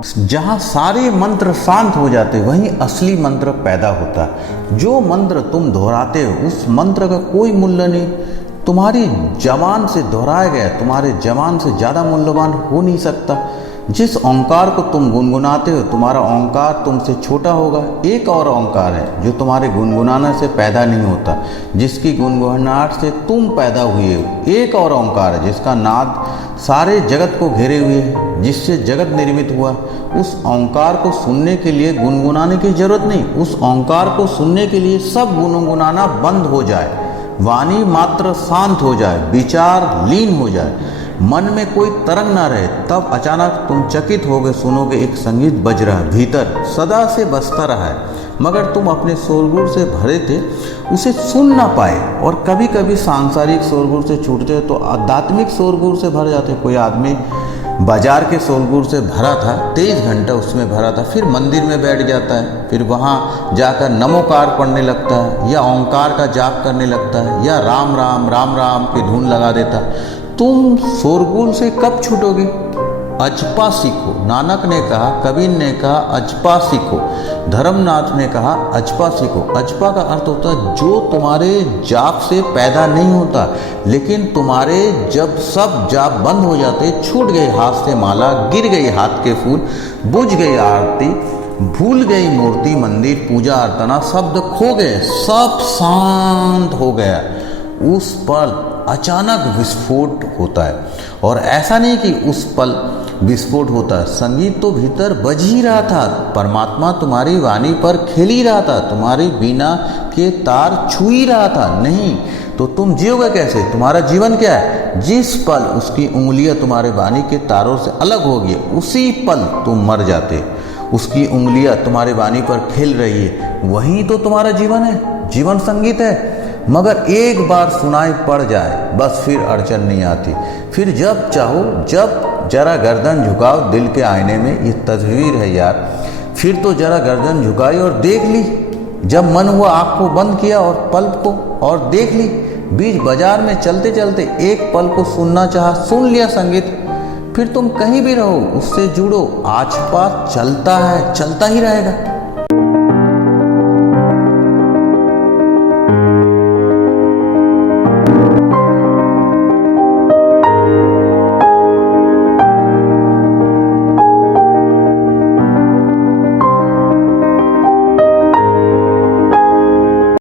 जहाँ सारे मंत्र शांत हो जाते वहीं असली मंत्र पैदा होता है। जो मंत्र तुम दोहराते हो उस मंत्र का कोई मूल्य नहीं। तुम्हारी जबान से दोहराया गया तुम्हारे जबान से ज़्यादा मूल्यवान हो नहीं सकता। जिस ओंकार को तुम गुनगुनाते हो तुम्हारा ओंकार तुमसे छोटा होगा। एक और ओंकार है जो तुम्हारे गुनगुनाने से पैदा नहीं होता, जिसकी गुनगुनाहट से तुम पैदा हुए हो। एक और ओंकार है जिसका नाद सारे जगत को घेरे हुए है, जिससे जगत निर्मित हुआ। उस ओंकार को सुनने के लिए गुनगुनाने की जरूरत नहीं। उस ओंकार को सुनने के लिए सब गुनगुनाना बंद हो जाए, वाणी मात्र शांत हो जाए, विचार लीन हो जाए, मन में कोई तरंग ना रहे, तब अचानक तुम चकित होगे, सुनोगे एक संगीत बज रहा है, भीतर सदा से बजता रहा है, मगर तुम अपने शोरगुल से भरे थे, उसे सुन ना पाए। और कभी कभी सांसारिक शोरगुल से छूटते तो आध्यात्मिक शोरगुल से भर जाते। कोई आदमी बाजार के शोरगुल से भरा था, 23 घंटा उसमें भरा था, फिर मंदिर में बैठ जाता है, फिर वहाँ जाकर नमोकार पढ़ने लगता है, या ओंकार का जाप करने लगता है, या राम राम राम राम की धुन लगा देता है। तुम शोरगुल से कब छूटोगे? अजपा सीखो। नानक ने कहा, कबीर ने कहा अजपा सीखो, धर्मनाथ ने कहा अजपा सीखो। अजपा का अर्थ होता है जो तुम्हारे जाप से पैदा नहीं होता, लेकिन तुम्हारे जब सब जाप बंद हो जाते, छूट गई हाथ से माला, गिर गई हाथ के फूल, बुझ गई आरती, भूल गई मूर्ति, मंदिर, पूजा अर्चना, शब्द खो गए, सब शांत हो गया, उस पल अचानक विस्फोट होता है। और ऐसा नहीं कि उस पल विस्फोट होता है, संगीत तो भीतर बज ही रहा था, परमात्मा तुम्हारी वाणी पर खेल ही रहा था, तुम्हारी बीना के तार छू ही रहा था। नहीं तो तुम जियोगे कैसे? तुम्हारा जीवन क्या है? जिस पल उसकी उंगलियां तुम्हारे वाणी के तारों से अलग होगी, उसी पल तुम मर जाते। उसकी उंगलियां तुम्हारे वाणी पर खेल रही है, वही तो तुम्हारा जीवन है, जीवन संगीत है। मगर एक बार सुनाई पड़ जाए बस फिर अड़चन नहीं आती। फिर जब चाहो, जब जरा गर्दन झुकाओ, दिल के आईने में ये तस्वीर है यार, फिर तो जरा गर्दन झुकाई और देख ली। जब मन हुआ आँख को बंद किया और पल को और देख ली। बीच बाजार में चलते चलते एक पल को सुनना चाहा, सुन लिया संगीत। फिर तुम कहीं भी रहो उससे जुड़ो, आस पास चलता है, चलता ही रहेगा।